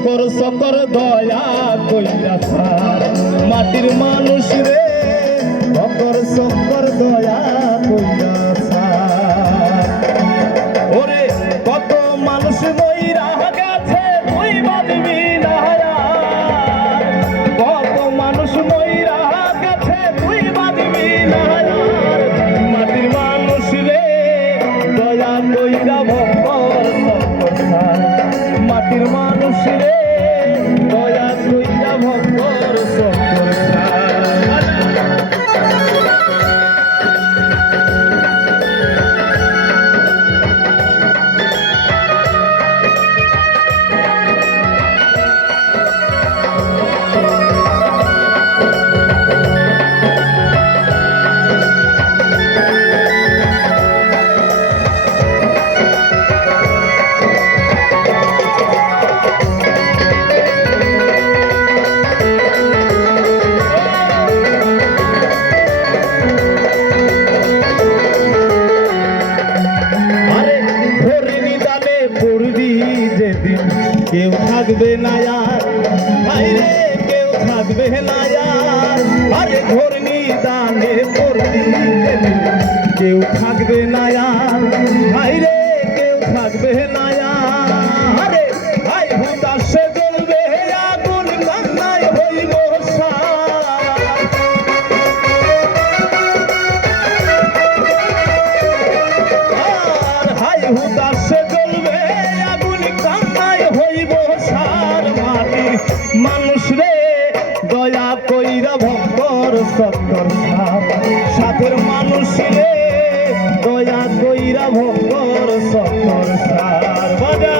সকর সকর দয়া কইরা ছাড় মাটির মানুষ রে সকর সকর দয়া কইরা ছাড় ওরে কত মানুষ মইরা গেছে তুই বাঁধবি না কত মানুষ মইরা গেছে তুই বাঁধবি না মাটির মানুষ রে দয়া কইরা ভক্তর সকর ছাড় মাটির মানুষ রে দয়া কইরা ভক্তর সকর ছাড় কেউ থাকবে না আর বাইরে কেউ থাকবে না আর আরে ঘূর্ণি দানে পড়বি কেউ থাকবে না আর বাইরে কেউ থাকবে না আরে ভাই হুদাসে জ্বলবে আগুন কান্নায় হইব আর ভাই হুদাসে জ্বলবে মানুষ রে দয়া কইরা ভক্তর সকর ছাড় সাথের মানুষ রে দয়া কইরা ভক্তর সকর ছাড় বাজা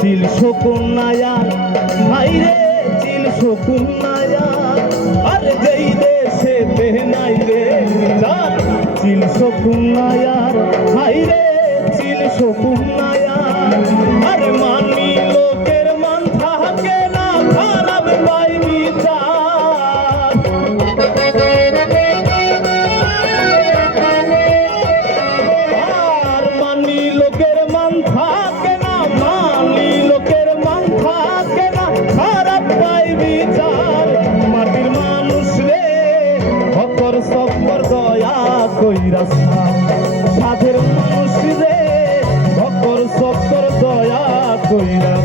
চিল শকুন নায়ার ভাই রে চিল শকুন নায়ার আরে যেই দেশে নাই রে বিচার চিল শকুন নায়ার ভাই রে চিল শকুন নায়ার আরে মানি লোকের মান থাকে না খারাপ পাই বিচার আর মানি লোকের মান থাকে না লোকের মান থাকে না খারাপ পাই বিচার মাটির মানুষ রে সকর সকর দয়া কইরা সাধের মানুষ রে সকর সকর দয়া কইরা